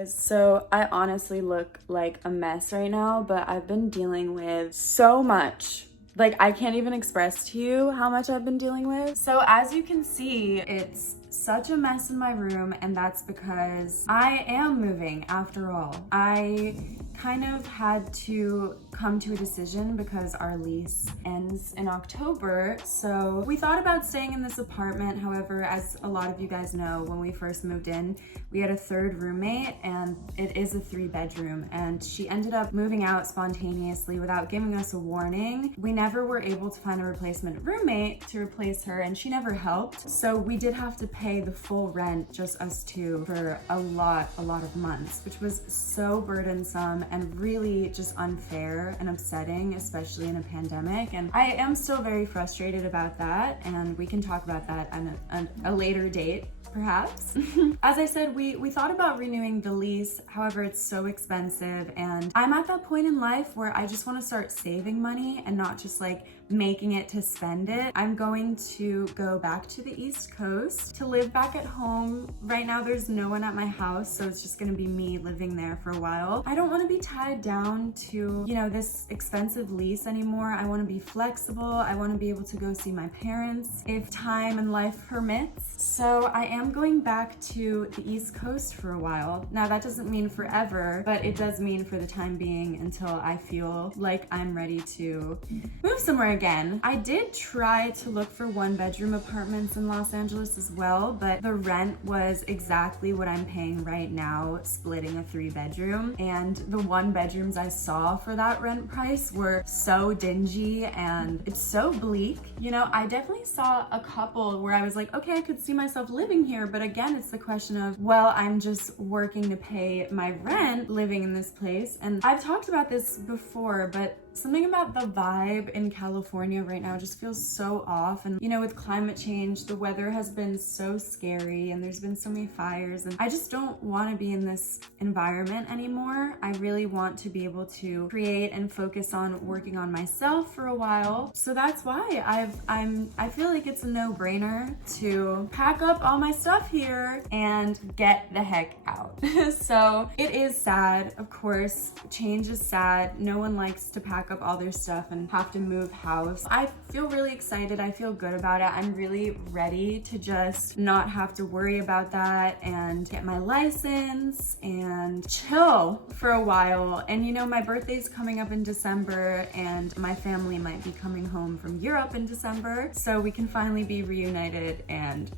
guys. So I honestly look like a mess right now, but I've been dealing with so much. Like, I can't even express to you how much I've been dealing with. So as you can see, it's such a mess in my room, and that's because I am moving after all. I kind of had to come to a decision because our lease ends in October. So we thought about staying in this apartment. However, as a lot of you guys know, when we first moved in, we had a third roommate, and it is a 3-bedroom, and she ended up moving out spontaneously without giving us a warning. We never were able to find a replacement roommate to replace her, and she never helped. So we did have to pay the full rent, just us two, for a lot of months, which was so burdensome and really just unfair and upsetting, especially in a pandemic. And I am still very frustrated about that, and we can talk about that on a later date, perhaps. As I said, we thought about renewing the lease. However, it's so expensive, and I'm at that point in life where I just want to start saving money and not just like making it to spend it. I'm going to go back to the East Coast to live back at home. Right now there's no one at my house, so it's just gonna be me living there for a while. I don't want to be tied down to, you know, this expensive lease anymore. I want to be flexible. I want to be able to go see my parents if time and life permits. So I am going back to the East Coast for a while. Now that doesn't mean forever, but it does mean for the time being until I feel like I'm ready to move somewhere again. I did try to look for 1-bedroom apartments in Los Angeles as well, but the rent was exactly what I'm paying right now, splitting a 3-bedroom. And the 1-bedrooms I saw for that rent price were so dingy and it's so bleak. You know, I definitely saw a couple where I was like, okay, I could see myself living here. But again, it's the question of, well, I'm just working to pay my rent living in this place. And I've talked about this before, but something about the vibe in California right now just feels so off. And you know, with climate change, the weather has been so scary and there's been so many fires, and I just don't want to be in this environment anymore. I really want to be able to create and focus on working on myself for a while. So that's why I feel like it's a no-brainer to pack up all my stuff here and get the heck out. So it is sad, of course. Change is sad. No one likes to pack up all their stuff and have to move house. I feel really excited. I feel good about it. I'm really ready to just not have to worry about that and get my license and chill for a while. And you know, my birthday's coming up in December, and my family might be coming home from Europe in December, so we can finally be reunited and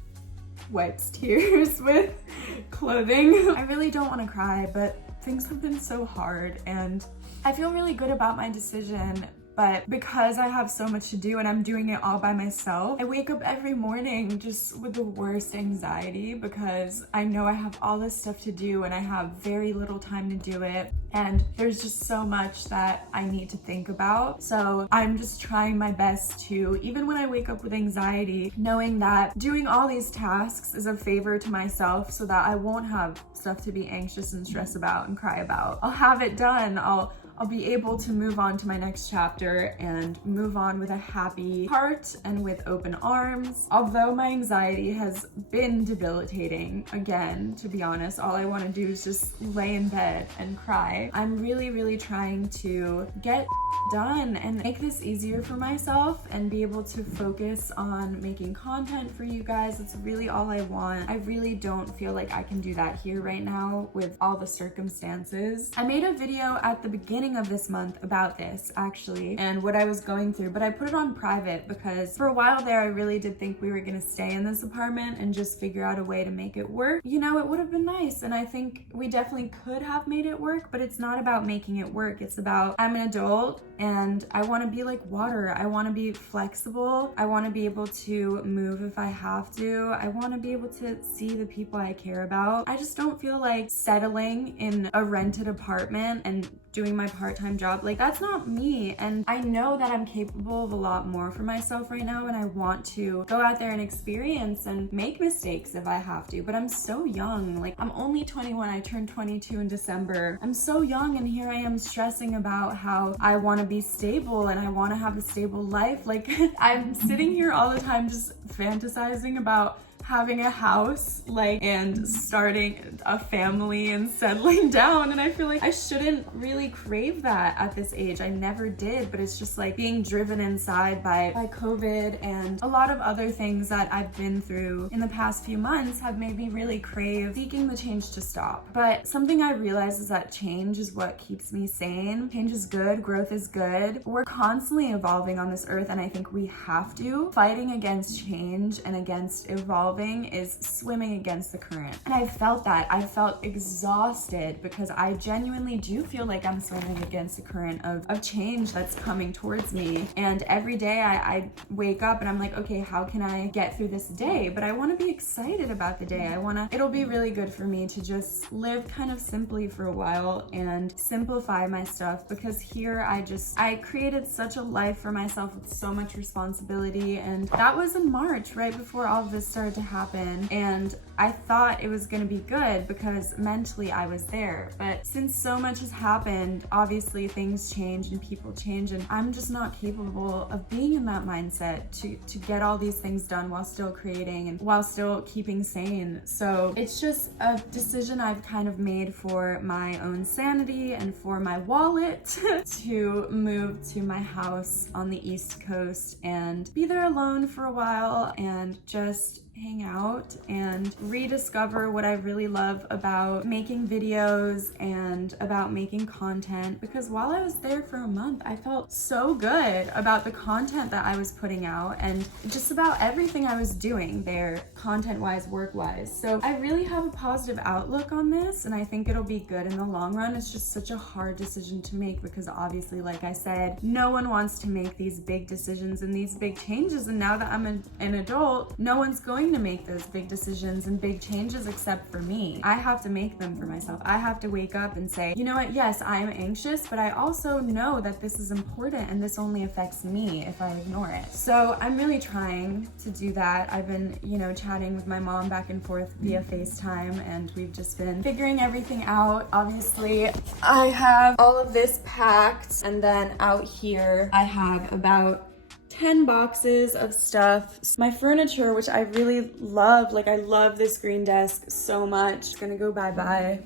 wipes tears with clothing. I really don't want to cry, but things have been so hard, and I feel really good about my decision. But because I have so much to do and I'm doing it all by myself, I wake up every morning just with the worst anxiety because I know I have all this stuff to do and I have very little time to do it. And there's just so much that I need to think about. So I'm just trying my best to, even when I wake up with anxiety, knowing that doing all these tasks is a favor to myself so that I won't have stuff to be anxious and stress about and cry about. I'll have it done. I'll be able to move on to my next chapter and move on with a happy heart and with open arms. Although my anxiety has been debilitating, again, to be honest, all I want to do is just lay in bed and cry. I'm really trying to get done and make this easier for myself and be able to focus on making content for you guys. It's really all I want. I really don't feel like I can do that here right now with all the circumstances. I made a video at the beginning of this month about this actually and what I was going through, but I put it on private because for a while there I really did think we were gonna stay in this apartment and just figure out a way to make it work. You know, it would have been nice, and I think we definitely could have made it work, but it's not about making it work. It's about, I'm an adult and I want to be like water. I want to be flexible. I want to be able to move if I have to. I want to be able to see the people I care about. I just don't feel like settling in a rented apartment and doing my part-time job. Like, that's not me. And I know that I'm capable of a lot more for myself right now, and I want to go out there and experience and make mistakes if I have to, but I'm so young. Like, I'm only 21. I turned 22 in December. I'm so young, and here I am stressing about how I want to be stable and I want to have a stable life. Like, I'm sitting here all the time just fantasizing about having a house, like, and starting a family and settling down. And I feel like I shouldn't really crave that at this age. I never did, but it's just like being driven inside by COVID and a lot of other things that I've been through in the past few months have made me really crave seeking the change to stop. But something I realize is that change is what keeps me sane. Change is good, growth is good. We're constantly evolving on this earth, and I think we have to. Fighting against change and against evolving is swimming against the current. And I felt that. I felt exhausted because I genuinely do feel like I'm swimming against the current of change that's coming towards me. And every day I wake up and I'm like, okay, how can I get through this day? But I want to be excited about the day. It'll be really good for me to just live kind of simply for a while and simplify my stuff, because here I created such a life for myself with so much responsibility. And that was in March, right before all of this started to happen. And I thought it was going to be good because mentally I was there. But since so much has happened, obviously things change and people change, and I'm just not capable of being in that mindset to get all these things done while still creating and while still keeping sane. So it's just a decision I've kind of made for my own sanity and for my wallet to move to my house on the East Coast and be there alone for a while and just hang out and rediscover what I really love about making videos and about making content. Because while I was there for a month, I felt so good about the content that I was putting out and just about everything I was doing there, content-wise, work-wise. So I really have a positive outlook on this, and I think it'll be good in the long run. It's just such a hard decision to make because obviously, like I said, no one wants to make these big decisions and these big changes. And now that I'm an adult, no one's going to make those big decisions and big changes except for me. I have to make them for myself. I have to wake up and say, you know what, yes, I'm anxious, but I also know that this is important and this only affects me if I ignore it. So I'm really trying to do that. I've been, chatting with my mom back and forth via FaceTime, and we've just been figuring everything out. Obviously, I have all of this packed, and then out here I have about 10 boxes of stuff. My furniture, which I really love, I love this green desk so much. It's gonna go bye-bye.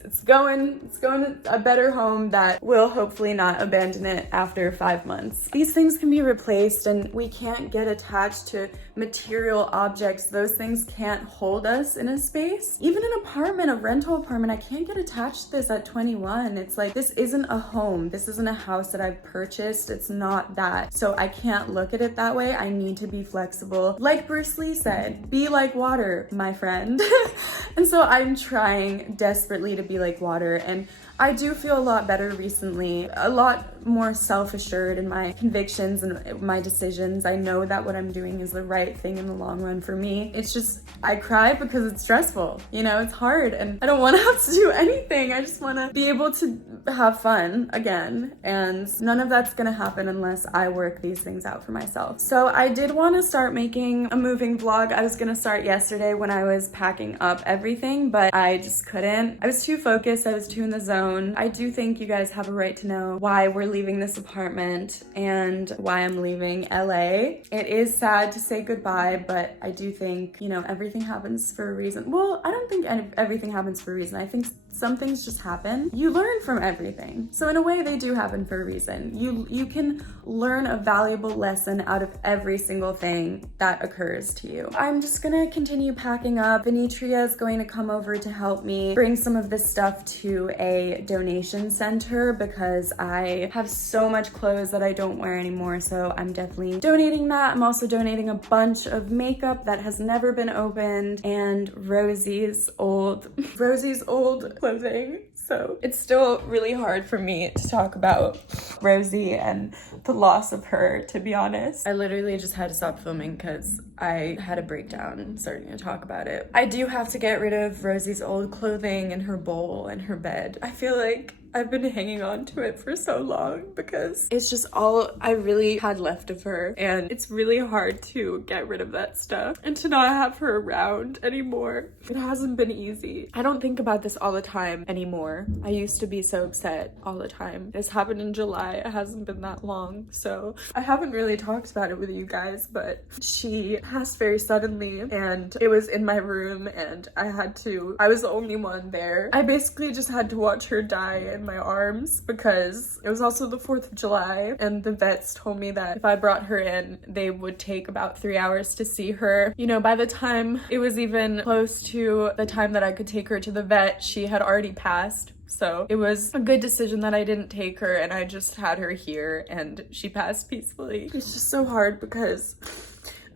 It's going to a better home that will hopefully not abandon it after 5 months. These things can be replaced, and we can't get attached to material objects. Those things can't hold us in a space. Even an apartment, a rental apartment, I can't get attached to this at 21. It's like, this isn't a home. This isn't a house that I've purchased. It's not that. So I can't look at it that way. I need to be flexible. Like Bruce Lee said, be like water, my friend. And so I'm trying desperately to be like water, and I do feel a lot better recently, a lot more self-assured in my convictions and my decisions. I know that what I'm doing is the right thing in the long run for me. It's just, I cry because it's stressful. It's hard, and I don't want to have to do anything. I just want to be able to have fun again, and none of that's going to happen unless I work these things out for myself. So I did want to start making a moving vlog. I was going to start yesterday when I was packing up everything, but I just couldn't. I was too focused. I was too in the zone. I do think you guys have a right to know why we're leaving this apartment and why I'm leaving LA. It is sad to say goodbye, but I do think, everything happens for a reason. Well, I don't think everything happens for a reason. I think some things just happen. You learn from everything. So in a way, they do happen for a reason. You can learn a valuable lesson out of every single thing that occurs to you. I'm just gonna continue packing up. Vinetria is going to come over to help me bring some of this stuff to a donation center because I have so much clothes that I don't wear anymore. So I'm definitely donating that. I'm also donating a bunch of makeup that has never been opened and Rosie's old clothing. So it's still really hard for me to talk about Rosie and the loss of her, to be honest. I literally just had to stop filming because I had a breakdown starting to talk about it. I do have to get rid of Rosie's old clothing and her bowl and her bed. I feel like I've been hanging on to it for so long because it's just all I really had left of her, and it's really hard to get rid of that stuff and to not have her around anymore. It hasn't been easy. I don't think about this all the time anymore. I used to be so upset all the time. This happened in July. It hasn't been that long, so I haven't really talked about it with you guys, but she passed very suddenly, and it was in my room, and I was the only one there. I basically just had to watch her die in my arms because it was also the 4th of July, and the vets told me that if I brought her in, they would take about 3 hours to see her. You know, by the time it was even close to the time that I could take her to the vet, she had already passed. So it was a good decision that I didn't take her and I just had her here, and she passed peacefully. It's just so hard because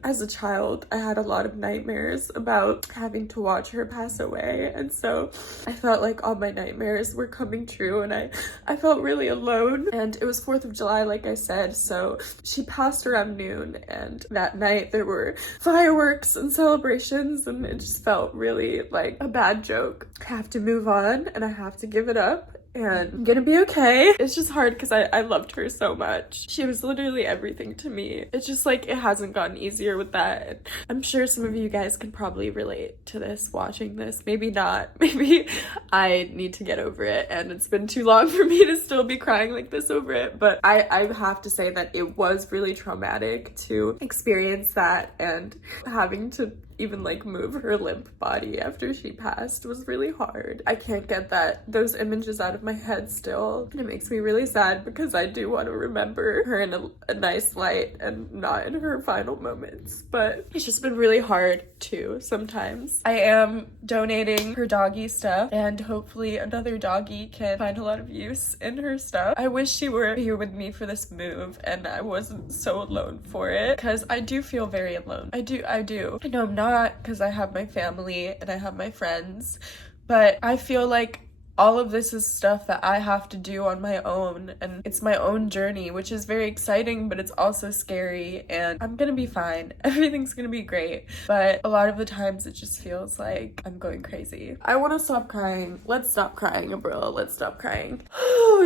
as a child, I had a lot of nightmares about having to watch her pass away, and so I felt like all my nightmares were coming true, and I felt really alone. And it was 4th of July, like I said, so she passed around noon, and that night there were fireworks and celebrations, and it just felt really like a bad joke. I have to move on, and I have to give it up, and I'm gonna be okay. It's just hard because I loved her so much. She was literally everything to me. It's just like it hasn't gotten easier with that. I'm sure some of you guys can probably relate to this watching this. Maybe not. Maybe I need to get over it and it's been too long for me to still be crying like this over it. But I have to say that it was really traumatic to experience that, and having to even like move her limp body after she passed was really hard. I can't get those images out of my head still. It makes me really sad because I do want to remember her in a nice light and not in her final moments. But it's just been really hard too sometimes. I am donating her doggy stuff, and hopefully another doggy can find a lot of use in her stuff. I wish she were here with me for this move and I wasn't so alone for it, because I do feel very alone. I do. I know I'm not, because I have my family and I have my friends, but I feel like all of this is stuff that I have to do on my own, and it's my own journey, which is very exciting, but it's also scary, and I'm gonna be fine. Everything's gonna be great, but a lot of the times it just feels like I'm going crazy. I want to stop crying. Let's stop crying, Abril. Let's stop crying.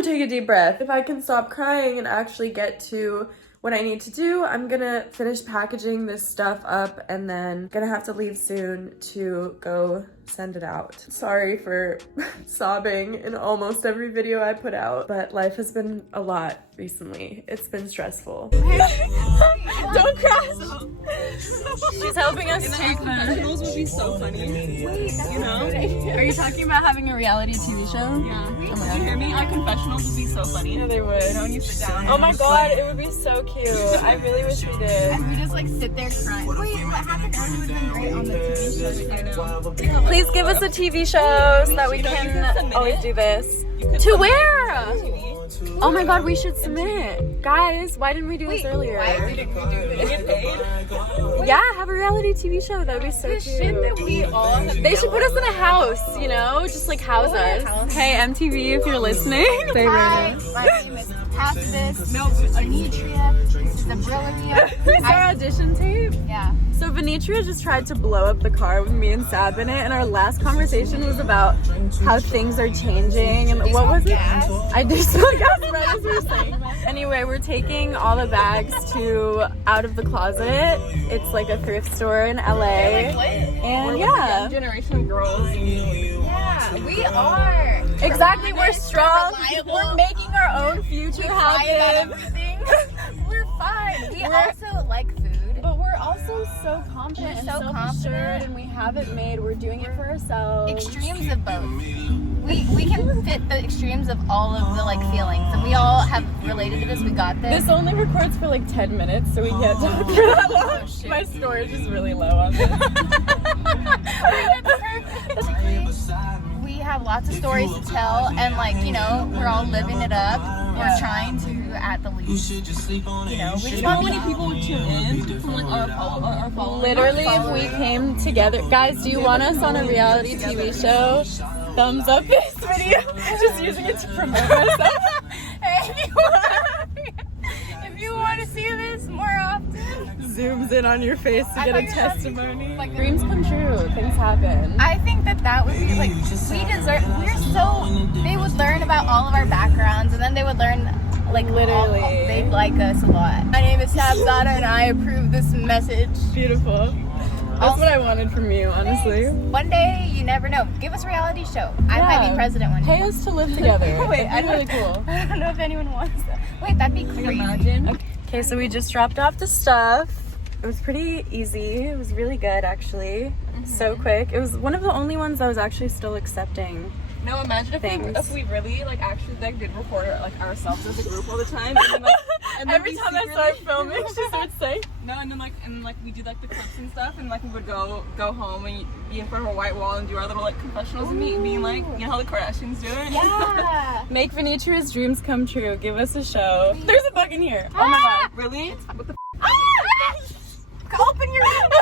Take a deep breath. If I can stop crying and actually get to what I need to do, I'm gonna finish packaging this stuff up and then gonna have to leave soon to go send it out. Sorry for sobbing in almost every video I put out, but life has been a lot recently. It's been stressful. Don't cry! She's helping us take the... Those would be so funny. You know? Are you talking about having a reality TV show? Yeah. Oh my God. You hear me? Our confessionals would be so funny. Yeah, they would. You know, when you sit down. Oh my God, it would be so cute. I really wish we did. And we just like sit there crying. Wait, what happened? It would have been great on the TV show. Please give us a TV show so that we can always do this. To where? Oh my God, we should submit. Guys, why didn't we do this earlier? Why didn't we do this? Get paid? Yeah, have a reality TV show. That would be so The cute. shit that we all have. They should put us in a house, you know? Just like house us. Hey, MTV, if you're listening. Say Hi, right my name is Pasabist. No, Vinetria. This is Abril. It's our audition tape. Yeah. So Vinetria just tried to blow up the car with me and Sab in it, and our last conversation was about how things are changing and what was it? Gas? I do smell gas right as we were saying that. Anyway, we're taking all the bags to Out of the Closet. It's like a thrift store in LA. And yeah. Generation of girls. Yeah, we are. Exactly, we're strong. Reliable. We're making our own future Cry about happen. everything. We're fine. We also like food. But we're also so confident We're and so self-assured, confident. and we have it made. We're doing it for ourselves. Extremes of both. We can fit the extremes of all of the like feelings, and we all have related to this. We got this. This only records for like 10 minutes, so we can't talk for that long. Oh, shit. My storage is really low on this. We have lots of stories to tell, and like, you know, we're all living it up. We're trying to, at the least, you know, we just How want many people would tune in from like our followers? Literally, if we came together, guys, do you want us on a reality TV show? Thumbs up this video. Just using it to promote myself. if you want to see this more often. Zooms in on your face to I get a thought you were testimony. like Dreams come true. Things happen. I think that would be like, they would learn about out all of our backgrounds, and then they would learn, like, Literally. they'd like us a lot. My name is Tabzada, and I approve this message. Beautiful. That's what I wanted from you, honestly. Thanks. One day, you never know. Give us a reality show. I might be president one day. Pay us to live together. Wait, That'd be really cool. I don't know if anyone wants that. Wait, that'd be crazy. Imagine. Okay, so we just dropped off the stuff. It was pretty easy. It was really good, actually. So quick. It was one of the only ones I was actually still accepting. No, imagine if we really like actually like did record like ourselves as a group all the time. And then, like, and then Every time I start filming, she starts saying. No, and then like we do like the clips and stuff, and like we would go home and be in front of a white wall and do our little like confessionals and being like, you know how the Kardashians do it. Yeah. Make Vinetria's dreams come true. Give us a show. There's a bug in here. Oh my god. Really? What the? Open your window.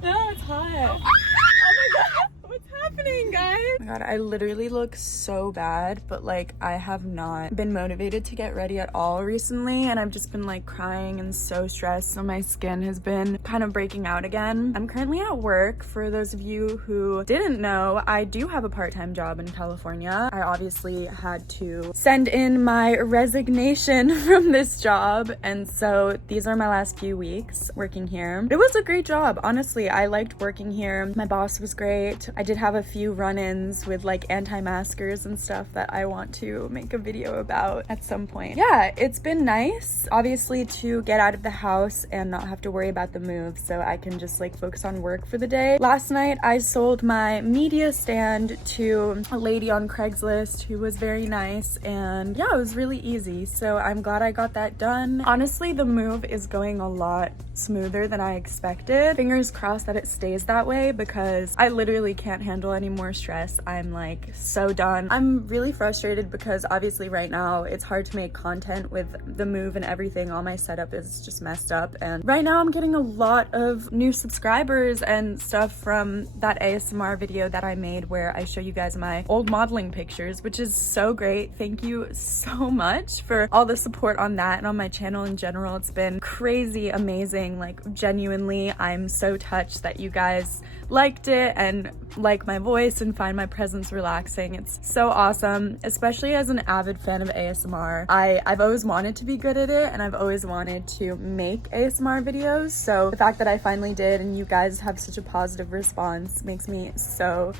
No, it's hot. Oh my god. What's happening, guys? Oh my god, I literally look so bad, but like I have not been motivated to get ready at all recently, and I've just been like crying and so stressed, so my skin has been kind of breaking out again. I'm currently at work. For those of you who didn't know, I do have a part-time job in California. I obviously had to send in my resignation from this job, and so these are my last few weeks working here. It was a great job, honestly. I liked working here. My boss was great. I did have a few run-ins with like anti-maskers and stuff that I want to make a video about at some point. Yeah, it's been nice, obviously, to get out of the house and not have to worry about the move, so I can just like focus on work for the day. Last night I sold my media stand to a lady on Craigslist who was very nice, and yeah, it was really easy, so I'm glad I got that done. Honestly, the move is going a lot smoother than I expected. Fingers crossed that it stays that way, because I literally can't handle any more stress. I'm like so done. I'm really frustrated because obviously right now it's hard to make content with the move and everything. All my setup is just messed up, and right now I'm getting a lot of new subscribers and stuff from that ASMR video that I made where I show you guys my old modeling pictures, which is so great. Thank you so much for all the support on that and on my channel in general. It's been crazy amazing. Like, genuinely, I'm so touched that you guys liked it and like my voice and find my presence relaxing. It's so awesome, especially as an avid fan of ASMR. I've always wanted to be good at it, and I've always wanted to make ASMR videos, so the fact that I finally did and you guys have such a positive response makes me so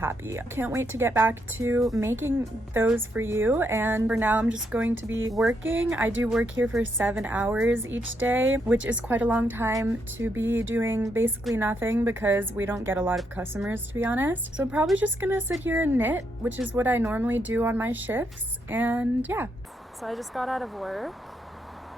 happy. I can't wait to get back to making those for you, and for now I'm just going to be working. I do work here for 7 hours each day, which is quite a long time to be doing basically nothing because we don't get a lot of customers, to be honest. So I'm probably just gonna sit here and knit, which is what I normally do on my shifts, and yeah. So I just got out of work.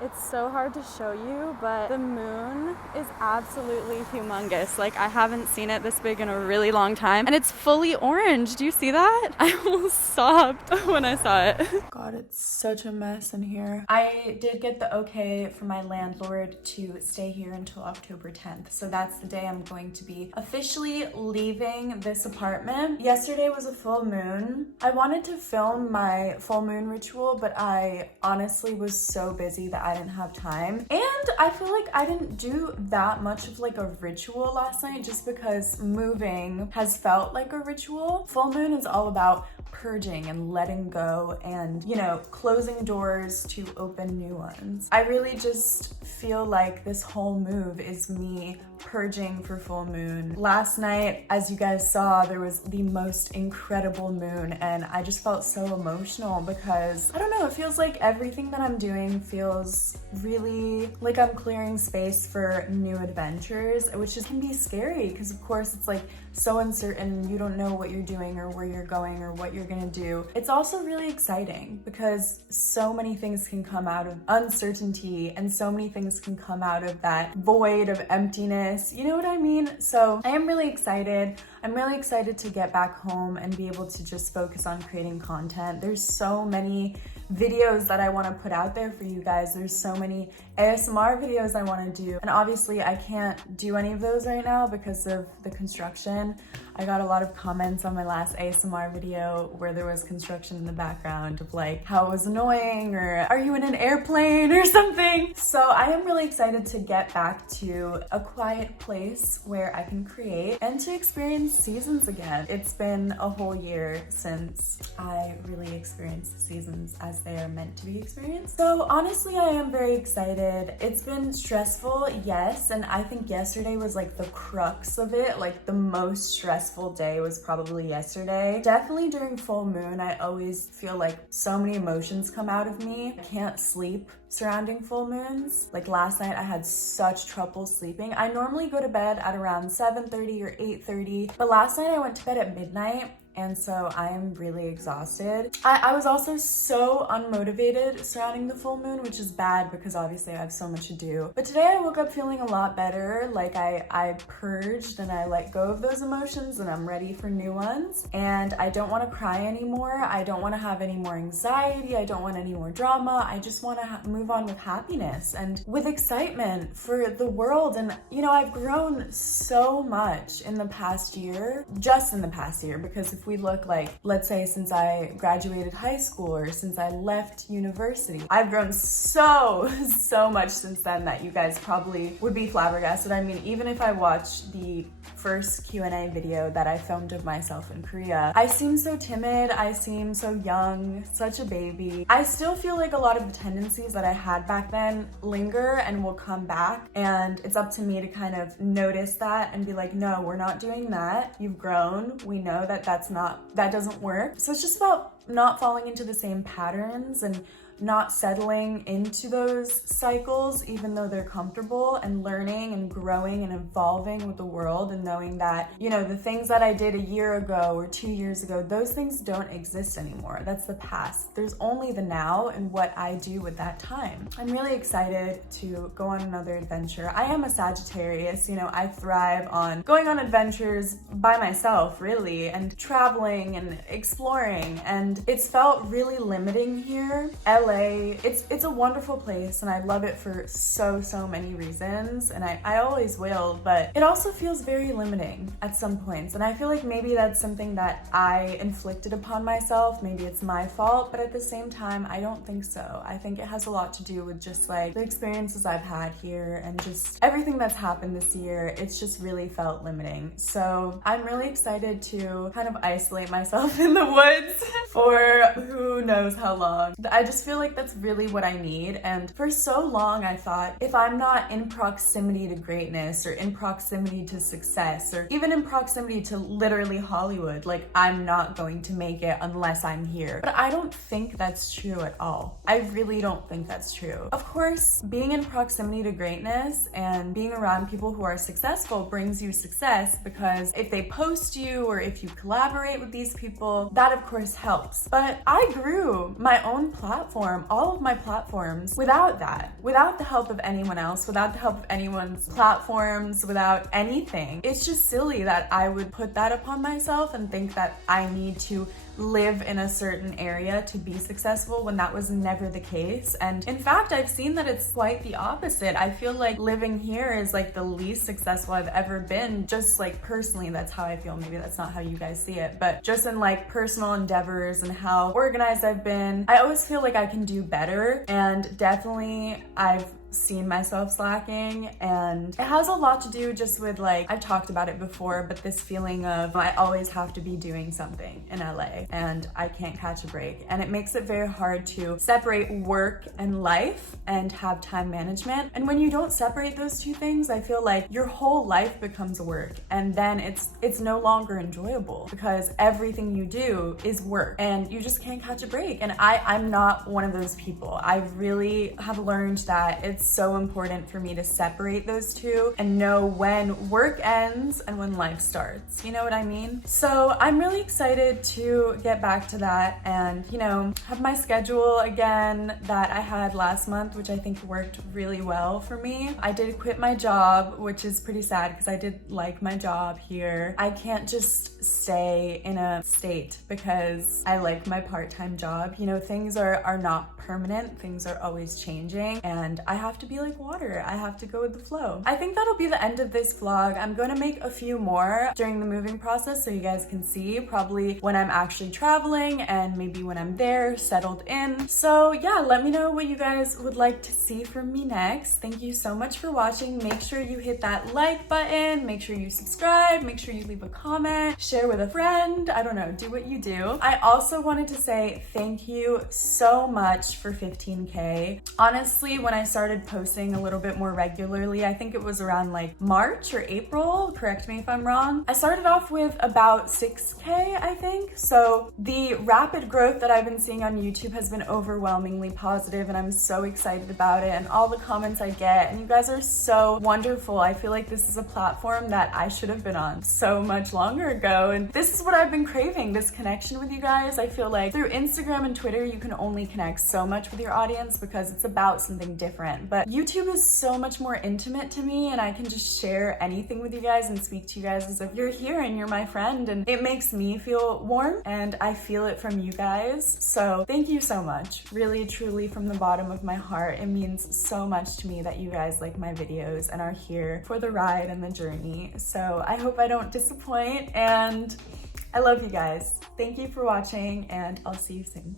It's so hard to show you, but the moon is absolutely humongous. Like, I haven't seen it this big in a really long time, and it's fully orange. Do you see that? I almost sobbed when I saw it. God, it's such a mess in here. I did get the okay from my landlord to stay here until October 10th. So that's the day I'm going to be officially leaving this apartment. Yesterday was a full moon. I wanted to film my full moon ritual, but I honestly was so busy that I didn't have time. And I feel like I didn't do that much of like a ritual last night just because moving has felt like a ritual. Full moon is all about purging and letting go and, you know, closing doors to open new ones. I really just feel like this whole move is me purging for full moon. Last night, as you guys saw, there was the most incredible moon, and I just felt so emotional because, I don't know, it feels like everything that I'm doing feels really like I'm clearing space for new adventures, which can be scary because of course it's like so uncertain. You don't know what you're doing or where you're going or what you're gonna do. It's also really exciting because so many things can come out of uncertainty and so many things can come out of that void of emptiness. You know what I mean? So I am really excited. I'm really excited to get back home and be able to just focus on creating content. There's so many videos that I want to put out there for you guys. There's so many ASMR videos I want to do, and obviously I can't do any of those right now because of the construction. I got a lot of comments on my last ASMR video where there was construction in the background of like how it was annoying or are you in an airplane or something. So I am really excited to get back to a quiet place where I can create and to experience experiencing seasons again. It's been a whole year since I really experienced the seasons as they are meant to be experienced. So honestly, I am very excited. It's been stressful, yes, and I think yesterday was like the crux of it. Like the most stressful day was probably yesterday. Definitely during full moon, I always feel like so many emotions come out of me. I can't sleep surrounding full moons. Like last night I had such trouble sleeping. I normally go to bed at around 7:30 or 8:30, but last night I went to bed at midnight, and so I am really exhausted. I was also so unmotivated surrounding the full moon, which is bad because obviously I have so much to do. But today I woke up feeling a lot better. Like I purged and I let go of those emotions and I'm ready for new ones. And I don't want to cry anymore. I don't want to have any more anxiety. I don't want any more drama. I just want to move on with happiness and with excitement for the world. And you know, I've grown so much in the past year, just in the past year, because if we look like, let's say since I graduated high school or since I left university, I've grown so much since then that you guys probably would be flabbergasted. I mean, even if I watch the first Q&A video that I filmed of myself in Korea, I seem so timid, I seem so young, such a baby. I still feel like a lot of the tendencies that I had back then linger and will come back, and it's up to me to kind of notice that and be like, no, we're not doing that. You've grown. We know that that doesn't work. So it's just about not falling into the same patterns and not settling into those cycles, even though they're comfortable, and learning and growing and evolving with the world, and knowing that, you know, the things that I did a year ago or 2 years ago, those things don't exist anymore. That's the past. There's only the now and what I do with that time. I'm really excited to go on another adventure. I am a Sagittarius, you know, I thrive on going on adventures by myself, really, and traveling and exploring, and it's felt really limiting here. LA, it's a wonderful place and I love it for so many reasons, and I always will, but it also feels very limiting at some points, and I feel like maybe that's something that I inflicted upon myself. Maybe it's my fault, but at the same time, I don't think so. I think it has a lot to do with just like the experiences I've had here and just everything that's happened this year. It's just really felt limiting. So I'm really excited to kind of isolate myself in the woods for who knows how long. I just feel like that's really what I need. And for so long, I thought if I'm not in proximity to greatness or in proximity to success or even in proximity to literally Hollywood, like I'm not going to make it unless I'm here. But I don't think that's true at all. I really don't think that's true. Of course, being in proximity to greatness and being around people who are successful brings you success, because if they post you or if you collaborate with these people, that of course helps. But I grew my own platform, all of my platforms, without that, without the help of anyone else, without the help of anyone's platforms, without anything. It's just silly that I would put that upon myself and think that I need to live in a certain area to be successful when that was never the case. And in fact, I've seen that it's quite the opposite. I feel like living here is like the least successful I've ever been, just like personally. That's how I feel. Maybe that's not how you guys see it, but just in like personal endeavors and how organized I've been, I always feel like I can do better. And definitely I've seen myself slacking, and it has a lot to do just with, like, I've talked about it before, but this feeling of I always have to be doing something in LA and I can't catch a break, and it makes it very hard to separate work and life and have time management. And when you don't separate those two things, I feel like your whole life becomes work, and then it's no longer enjoyable because everything you do is work and you just can't catch a break. And I'm not one of those people. I really have learned that it's so important for me to separate those two and know when work ends and when life starts. You know what I mean? So I'm really excited to get back to that and, you know, have my schedule again that I had last month, which I think worked really well for me. I did quit my job, which is pretty sad because I did like my job here. I can't just stay in a state because I like my part-time job. You know, things are not permanent. Things are always changing, and I have have to be like water. I have to go with the flow. I think that'll be the end of this vlog. I'm going to make a few more during the moving process so you guys can see, probably when I'm actually traveling and maybe when I'm there settled in. So yeah, let me know what you guys would like to see from me next. Thank you so much for watching. Make sure you hit that like button, make sure you subscribe, make sure you leave a comment, share with a friend, I don't know, do what you do. I also wanted to say thank you so much for 15K. Honestly, when I started posting a little bit more regularly, I think it was around like March or April, correct me if I'm wrong. I started off with about 6K, I think. So the rapid growth that I've been seeing on YouTube has been overwhelmingly positive, and I'm so excited about it, and all the comments I get, and you guys are so wonderful. I feel like this is a platform that I should have been on so much longer ago, and this is what I've been craving, this connection with you guys. I feel like through Instagram and Twitter, you can only connect so much with your audience because it's about something different, but YouTube is so much more intimate to me, and I can just share anything with you guys and speak to you guys as if you're here and you're my friend, and it makes me feel warm, and I feel it from you guys. So thank you so much, really truly from the bottom of my heart. It means so much to me that you guys like my videos and are here for the ride and the journey. So I hope I don't disappoint, and I love you guys. Thank you for watching, and I'll see you soon.